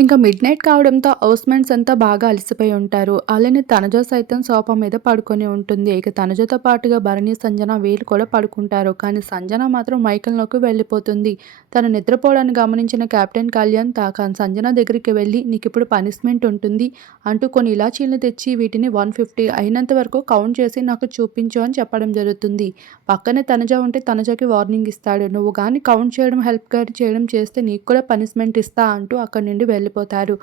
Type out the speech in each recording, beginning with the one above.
ఇంకా mid night కావడంతో housemates అంతా బాగా అలసిపోయి ఉంటారు. అలానే తనజ సైతం సోఫా మీద పడుకొని ఉంటుంది. ఇక తనజతో పాటుగా భరణి, సంజన వీళ్ళు కూడా పడుకుంటారు. కానీ సంజన మాత్రం మైకంలోకి వెళ్ళిపోతుంది. తను నిద్రపోవడాన్ని గమనించిన కెప్టెన్ కళ్యాణ్ తాకాన్ సంజన దగ్గరికి వెళ్ళి నీకు ఇప్పుడు పనిష్మెంట్ ఉంటుంది అంటూ కొన్ని ఇలాచీలను తెచ్చి వీటిని 150 అయినంత వరకు కౌంట్ చేసి నాకు చూపించు అని చెప్పడం జరుగుతుంది. పక్కనే తనజ ఉంటే తనజకి వార్నింగ్ ఇస్తాడు. నువ్వు కానీ కౌంట్ చేయడం హెల్ప్ చేయడం చేస్తే నీకు కూడా పనిష్మెంట్ ఇస్తా అంటూ అక్కడి నుండి వెళ్ళిపోతారు.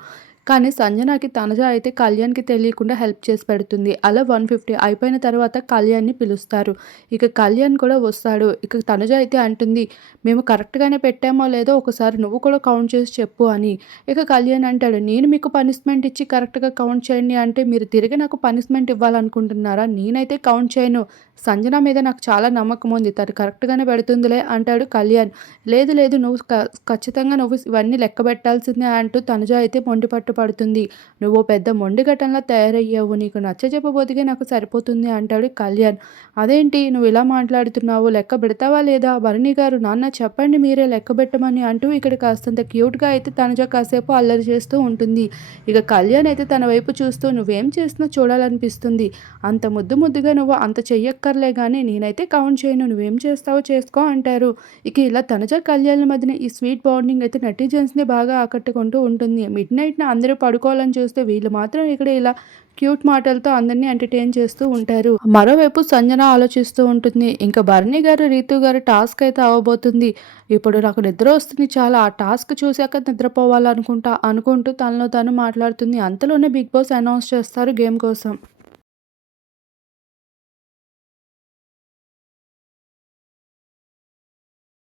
కానీ సంజనకి తనజ అయితే కళ్యాణ్‌కి తెలియకుండా హెల్ప్ చేసి పెడుతుంది. అలా 150 అయిపోయిన తర్వాత కళ్యాణ్‌ని పిలుస్తారు. ఇక కళ్యాణ్ కూడా వస్తాడు. ఇక తనుజ అయితే అంటుంది మేము కరెక్ట్‌గానే పెట్టామో లేదో ఒకసారి నువ్వు కూడా కౌంట్ చేసి చెప్పు అని. ఇక కళ్యాణ్ అంటాడు నేను మీకు పనిష్మెంట్ ఇచ్చి కరెక్ట్‌గా కౌంట్ చేయండి అంటే మీరు తిరిగి నాకు పనిష్మెంట్ ఇవ్వాలనుకుంటున్నారా? నేనైతే కౌంట్ చేయను. సంజన మీద నాకు చాలా నమ్మకం ఉంది. తను కరెక్ట్‌గానే పెడుతుందిలే అంటాడు కళ్యాణ్. లేదు లేదు నువ్వు క ఖచ్చితంగా నువ్వు ఇవన్నీ లెక్క పెట్టాల్సిందే అంటూ తనుజ అయితే మొండిపట్టు పడుతుంది. నువ్వు పెద్ద మొండిఘటంలా తయారయ్యావు. నీకు నచ్చచెప్పబోతికే నాకు సరిపోతుంది అంటాడు కళ్యాణ్. అదేంటి నువ్వు ఇలా మాట్లాడుతున్నావు లెక్క పెడతావా లేదా? భరణి గారు నాన్న చెప్పండి మీరే లెక్క పెట్టమని అంటూ ఇక్కడ కాస్తంత క్యూట్‌గా అయితే తనజ కాసేపు అల్లరి చేస్తూ ఉంటుంది. ఇక కళ్యాణ్ అయితే తన వైపు చూస్తూ నువ్వేం చేసినా చూడాలనిపిస్తుంది. అంత ముద్దు ముద్దుగా నువ్వు అంత చెయ్యక్కర్లే కానీ నేనైతే కౌంట్ చేయను. నువ్వేం చేస్తావో చేసుకో అంటారు. ఇక ఇలా తనజ కళ్యాణ్ మధ్యన ఈ స్వీట్ బాండింగ్ అయితే నెటిజన్స్‌ని బాగా ఆకట్టుకుంటూ ఉంటుంది. మిడ్ నైట్‌న అందరూ పడుకోవాలని చూస్తే వీళ్ళు మాత్రం ఇక్కడ ఇలా క్యూట్ మాటలతో అందరినీ ఎంటర్‌టైన్ చేస్తూ ఉంటారు. మరోవైపు సంజన ఆలోచిస్తూ ఉంటుంది. ఇంకా భరణి గారు, రీతు గారు టాస్క్ అయితే అవ్వబోతుంది. ఇప్పుడు నాకు నిద్ర వస్తుంది చాలా. ఆ టాస్క్ చూసాక నిద్రపోవాలనుకుంటా అనుకుంటూ తనలో తను మాట్లాడుతుంది. అంతలోనే బిగ్ బాస్ అనౌన్స్ చేస్తారు గేమ్ కోసం.